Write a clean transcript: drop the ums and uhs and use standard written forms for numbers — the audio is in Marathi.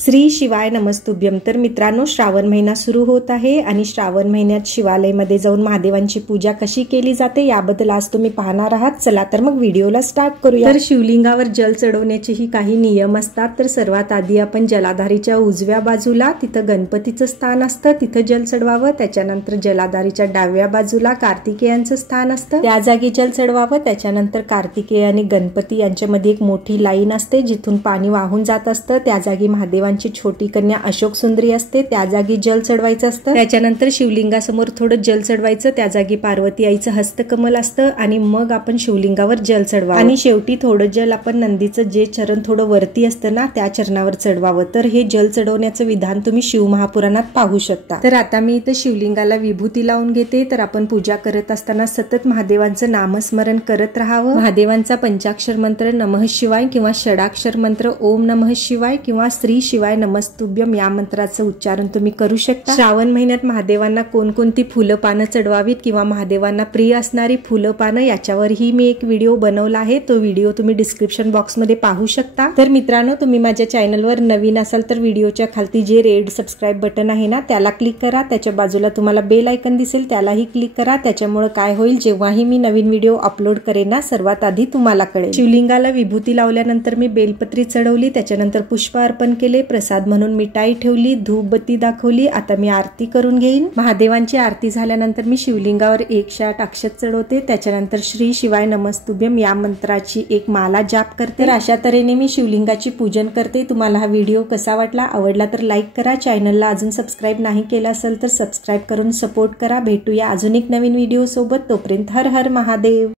श्री शिवाय नमस्तुभ्यम। तर मित्रांनो, श्रावण महिना सुरू होत आहे आणि श्रावण महिन्यात शिवालयामध्ये जाऊन महादेवांची पूजा कशी केली जाते याबद्दल आज तुम्ही पाहणार आहात। चला तर मग व्हिडिओला स्टार्ट करूया। तर शिवलिंगावर जल चढवण्याचेही काही नियम असतात। तर सर्वात आधी आपण जलाधारीच्या उजव्या बाजूला तिथं गणपतीचं स्थान असतं, तिथं जल चढवावं। त्याच्यानंतर जलाधारीच्या डाव्या बाजूला कार्तिकेयांचं स्थान असतं, त्या जागी जल चढवावं। त्याच्यानंतर कार्तिकेय आणि गणपती यांच्यामध्ये एक मोठी लाईन असते जिथून पाणी वाहून जात असतं, त्या जागी महादेवांची छोटी कन्या अशोक सुंदरी असते, त्या जागी जल चढवायचं असतं। त्याच्यानंतर शिवलिंगासमोर थोडं जल चढवायचं, त्या जागी पार्वती आईचं हस्तकमल असतं आणि मग आपण शिवलिंगावर जल चढवावं। आणि शेवटी थोडं जल आपण नंदीचं जे चरण थोडं वरती असतं ना त्या चरणावर चढवावं। तर हे जल चढवण्याचं विधान तुम्ही शिव महापुराणात पाहू शकता। तर आता मी इथं शिवलिंगाला विभूती लावून घेते। तर आपण पूजा करत असताना सतत महादेवांचं नामस्मरण करत राहावं। महादेवांचा पंचाक्षर मंत्र नमः शिवाय किंवा षडाक्षर मंत्र ओम नमः शिवाय किंवा श्री शिवाय नमस्तुभ्यम या मंत्राचं उच्चारण तुम्ही करू शकता। श्रावण महिन्यात महादेवांना कोणकोणती फुलं पानं चढवावीत किंवा महादेवांना प्रिय असणारी फुलं पानं याच्यावरही मी एक व्हिडिओ बनवला आहे, तो व्हिडिओ तुम्ही डिस्क्रिप्शन बॉक्स मध्ये पाहू शकता। तर मित्रांनो, तुम्ही माझ्या चॅनलवर नवीन असाल तर व्हिडिओच्या खालती जे रेड सबस्क्राईब बटन आहे ना त्याला क्लिक करा, त्याच्या बाजूला तुम्हाला बेल आयकन दिसेल त्यालाही क्लिक करा। त्याच्यामुळे काय होईल, जेव्हाही मी नवीन व्हिडिओ अपलोड करेन ना सर्वात आधी तुम्हाला कळेल। शिवलिंगाला विभूती लावल्यानंतर मी बेलपत्री चढवली, त्याच्यानंतर पुष्प अर्पण केले, प्रसाद म्हणून मिठाई ठेवली, धूपबत्ती दाखवली। आता मी आरती करून घेईन। महादेवांची आरती झाल्यानंतर मी शिवलिंगावर 108 अक्षत चढवते, त्याच्यानंतर श्री शिवाय नमस्तुभ्यम या मंत्राची एक माला जाप करते। तर अशा तऱ्हेने मी शिवलिंगाची पूजन करते। तुम्हाला हा व्हिडिओ कसा वाटला, आवडला तर लाईक करा, चॅनलला अजून सबस्क्राईब नाही केलं असेल तर सबस्क्राईब करून सपोर्ट करा। भेटूया अजून एक नवीन व्हिडिओ सोबत, तोपर्यंत हर हर महादेव।